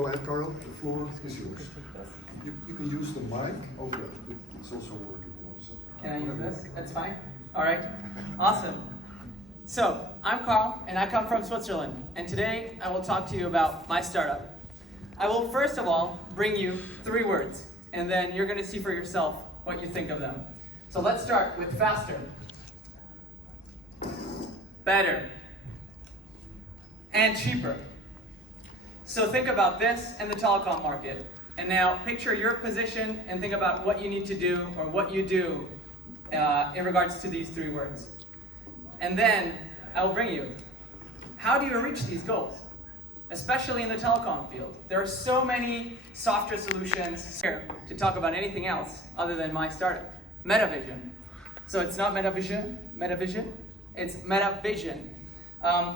Go ahead, Karl. The floor is yours. You can use the mic. Oh, yeah, it's also working. So. Can I use this? That's fine. All right. Awesome. So, I'm Karl, and I come from Switzerland. And today, I will talk to you about my startup. I will first of all bring you 3 words, and then you're going to see for yourself what you think of them. So let's start with faster, better, and cheaper. So think about this and the telecom market. And now picture your position and think about what you need to do or what you do in regards to these 3 words. And then I will bring you, how do you reach these goals? Especially in the telecom field. There are so many software solutions here to talk about anything else other than my startup, METAVSHN. So it's not METAVSHN, it's METAVSHN.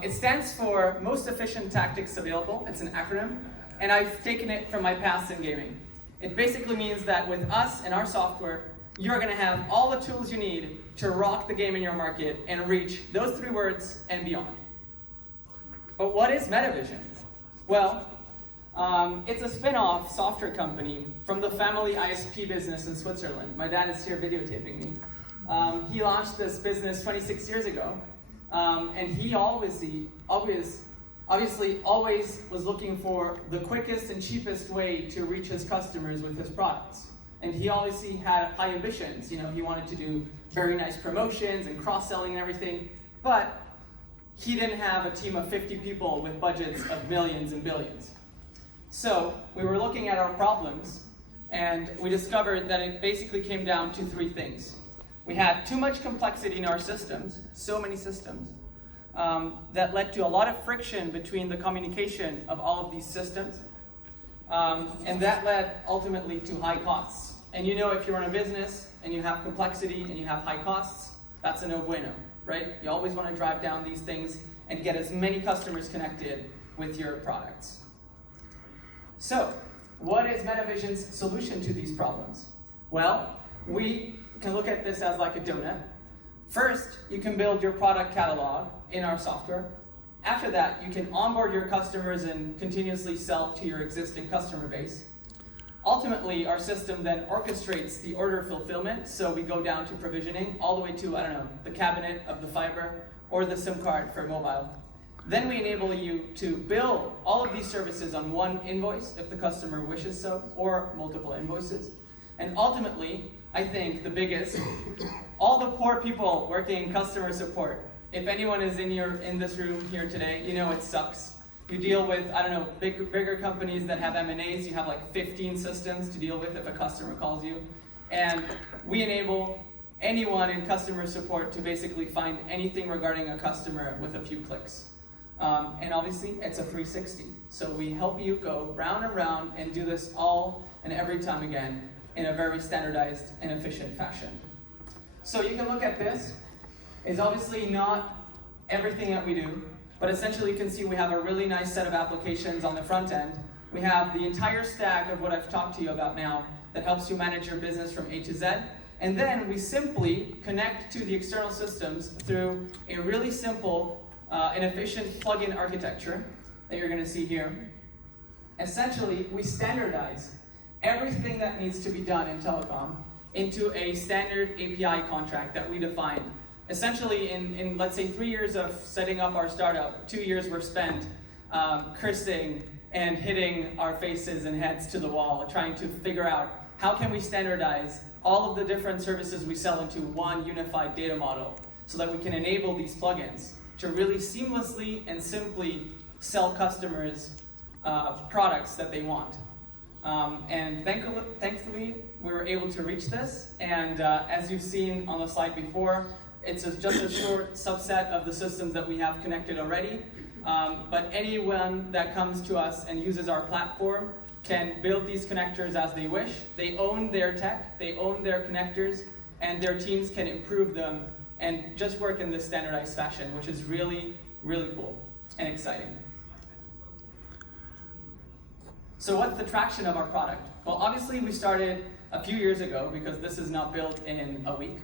It stands for Most Efficient Tactics Available. It's an acronym, and I've taken it from my past in gaming. It basically means that with us and our software, you're going to have all the tools you need to rock the game in your market and reach those 3 words and beyond. But what is METAVSHN? Well, it's a spin-off software company from the family ISP business in Switzerland. My dad is here videotaping me. He launched this business 26 years ago, and he obviously always was looking for the quickest and cheapest way to reach his customers with his products. And he obviously had high ambitions. You know, he wanted to do very nice promotions and cross-selling and everything, but he didn't have a team of 50 people with budgets of millions and billions. So we were looking at our problems, and we discovered that it basically came down to 3 things. We had too much complexity in our systems, so many systems, that led to a lot of friction between the communication of all of these systems, and that led ultimately to high costs. And you know, if you run a business and you have complexity and you have high costs, that's a no-bueno, right? You always want to drive down these things and get as many customers connected with your products. So, what is METAVSHN's solution to these problems? Well, we can look at this as like a donut. First, you can build your product catalog in our software. After that, you can onboard your customers and continuously sell to your existing customer base. Ultimately, our system then orchestrates the order fulfillment, so we go down to provisioning, all the way to, the cabinet of the fiber, or the SIM card for mobile. Then we enable you to bill all of these services on one invoice, if the customer wishes so, or multiple invoices. And ultimately, I think the biggest, all the poor people working in customer support. If anyone is in this room here today, you know it sucks. You deal with, bigger companies that have M&As, you have like 15 systems to deal with if a customer calls you. And we enable anyone in customer support to basically find anything regarding a customer with a few clicks. And obviously, it's a 360. So we help you go round and round and do this all and every time again in a very standardized and efficient fashion. So you can look at this. It's obviously not everything that we do, but essentially you can see we have a really nice set of applications on the front end. We have the entire stack of what I've talked to you about now that helps you manage your business from A to Z. And then we simply connect to the external systems through a really simple and efficient plugin architecture that you're going to see here. Essentially, we standardize everything that needs to be done in telecom into a standard API contract that we define. Essentially, in let's say 3 years of setting up our startup, 2 years were spent cursing and hitting our faces and heads to the wall, trying to figure out how can we standardize all of the different services we sell into one unified data model so that we can enable these plugins to really seamlessly and simply sell customers products that they want. And thankfully, we were able to reach this, and as you've seen on the slide before, it's just a short subset of the systems that we have connected already, but anyone that comes to us and uses our platform can build these connectors as they wish. They own their tech, they own their connectors, and their teams can improve them and just work in this standardized fashion, which is really, really cool and exciting. So what's the traction of our product? Well, obviously we started a few years ago because this is not built in a week.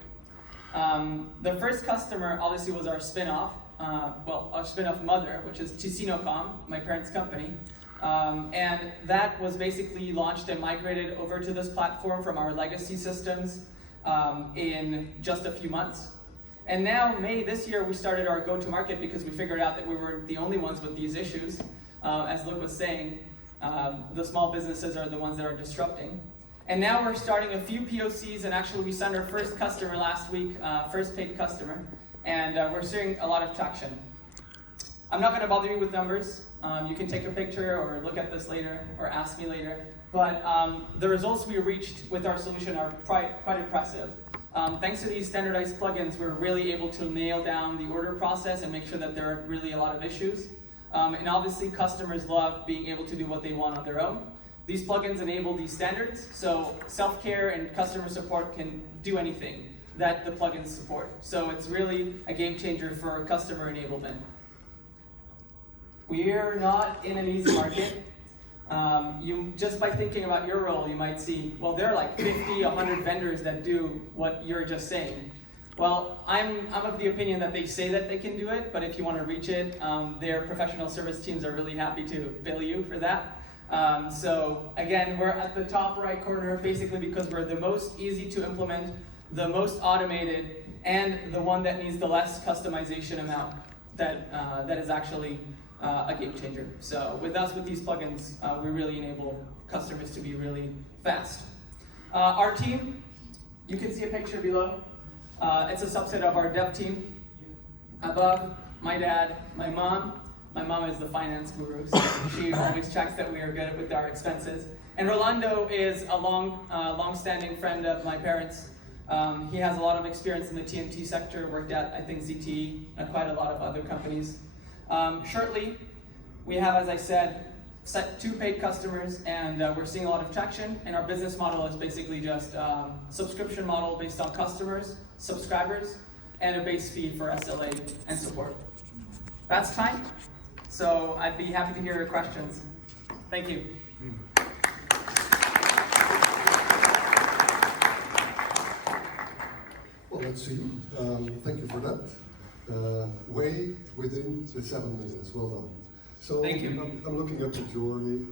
The first customer obviously was our spin-off, our spin-off mother, which is Total Telecom, my parents' company. And that was basically launched and migrated over to this platform from our legacy systems in just a few months. And now, May this year, we started our go-to-market because we figured out that we were the only ones with these issues. As Luke was saying, the small businesses are the ones that are disrupting. And now we're starting a few POCs, and actually we signed our first customer last week, first paid customer, and we're seeing a lot of traction. I'm not going to bother you with numbers. You can take a picture or look at this later or ask me later. But the results we reached with our solution are quite impressive. Thanks to these standardized plugins, we're really able to nail down the order process and make sure that there aren't really a lot of issues. And obviously, customers love being able to do what they want on their own. These plugins enable these standards, so self-care and customer support can do anything that the plugins support. So it's really a game changer for customer enablement. We're not in an easy market. Just by thinking about your role, you might see, well, there are like 50, 100 vendors that do what you're just saying. Well, I'm of the opinion that they say that they can do it, but if you want to reach it, their professional service teams are really happy to bill you for that. So again, we're at the top right corner basically because we're the most easy to implement, the most automated, and the one that needs the less customization amount that is actually a game changer. So with us, with these plugins, we really enable customers to be really fast. Our team, you can see a picture below. It's a subset of our dev team. Above, my dad, my mom. My mom is the finance guru, so she always checks that we are good with our expenses. And Rolando is a long-standing friend of my parents. He has a lot of experience in the TMT sector, worked at, I think, ZTE and quite a lot of other companies. Shortly, we have, as I said, set 2 paid customers, and we're seeing a lot of traction. And our business model is basically just a subscription model based on customers, subscribers, and a base fee for SLA and support. That's time. So I'd be happy to hear your questions. Thank you. Well, let's see. Thank you for that. Way within the 7 minutes. Well done. So Thank you. I'm looking up the jury.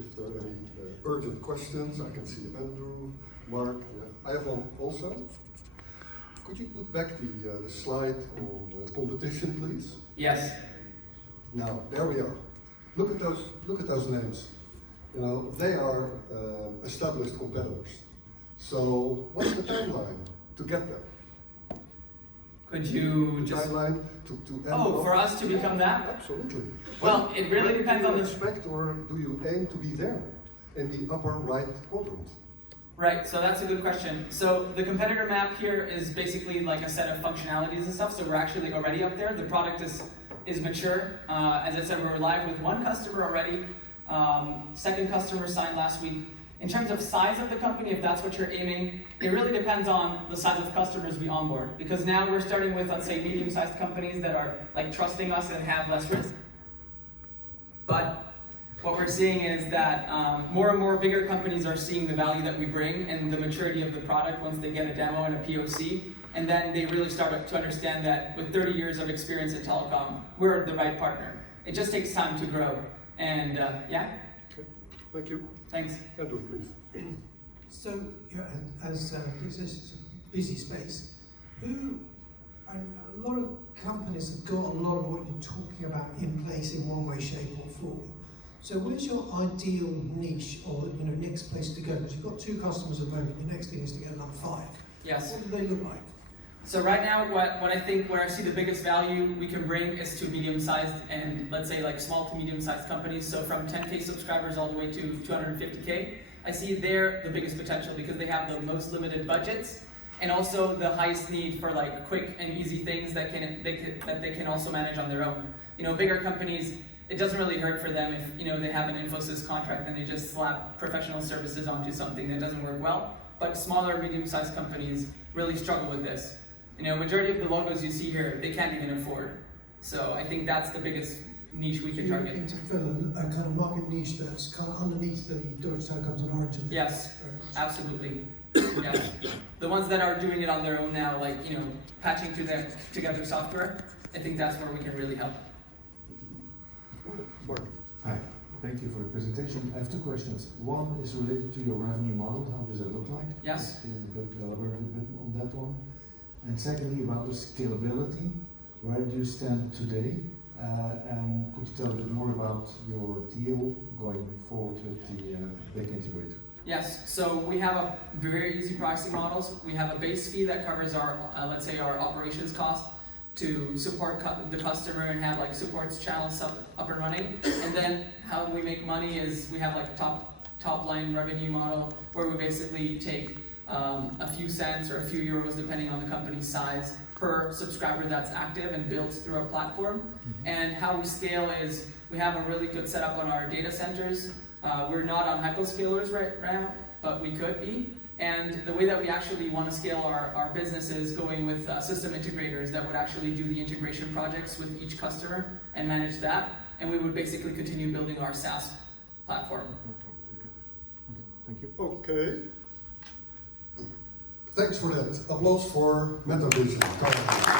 If there are any urgent questions, I can see Andrew, Mark. I have one also. Could you put back the slide on competition, please? Yes. Now, there we are. Look at those names. You know, they are established competitors. So, what's the timeline to get them? Could you just... Timeline to end Oh, for us to become that? Absolutely. Well, it really depends on Do you the... expect, or do you aim to be there in the upper right quadrant? Right, so that's a good question. So the competitor map here is basically like a set of functionalities and stuff, so we're actually already up there. The product is mature. As I said, we're live with 1 customer already. Second customer signed last week. In terms of size of the company, if that's what you're aiming, it really depends on the size of customers we onboard. Because now we're starting with, let's say, medium-sized companies that are like trusting us and have less risk. But what we're seeing is that more and more bigger companies are seeing the value that we bring and the maturity of the product once they get a demo and a POC. And then they really start to understand that with 30 years of experience at telecom, we're the right partner. It just takes time to grow. And yeah. Okay. Thank you. Thanks. Andrew, please. So, as this is a busy space, a lot of companies have got a lot of what you're talking about in place in one way, shape, or form. So, where's your ideal niche, or next place to go? Because you've got 2 customers at the moment. Your next thing is to get another 5. Yes. What do they look like? So right now, where I see the biggest value we can bring is to medium-sized and let's say like small to medium-sized companies. So from 10K subscribers all the way to 250K, I see there the biggest potential because they have the most limited budgets and also the highest need for like quick and easy things that they can also manage on their own. Bigger companies, it doesn't really hurt for them if they have an Infosys contract and they just slap professional services onto something that doesn't work well. But smaller, medium-sized companies really struggle with this. Majority of the logos you see here, they can't even afford. So I think that's the biggest niche we can target. You're looking to fill a kind of market niche that's kind of underneath the Deutsche Telekom and Orange. Yes, absolutely. Yes. The ones that are doing it on their own now, like patching together software, I think that's where we can really help. Mark. Hi. Thank you for the presentation. I have two questions. One is related to your revenue model. How does it look like? Yes. Can you elaborate a bit on that one? And secondly, about the scalability. Where do you stand today? And could you tell a bit more about your deal going forward with the big integrator? Yes, so we have a very easy pricing models. We have a base fee that covers our, let's say, our operations cost to support the customer and have like supports channels up and running. And then how we make money is we have like a top line revenue model where we basically take a few cents or a few euros depending on the company's size per subscriber that's active and built through our platform. And how we scale is we have a really good setup on our data centers. We're not on hyperscalers right now, but we could be. And the way that we actually want to scale our business is going with system integrators that would actually do the integration projects with each customer and manage that. And we would basically continue building our SaaS platform. Thank you. Okay. Thanks for that. Applause for METAVSHN.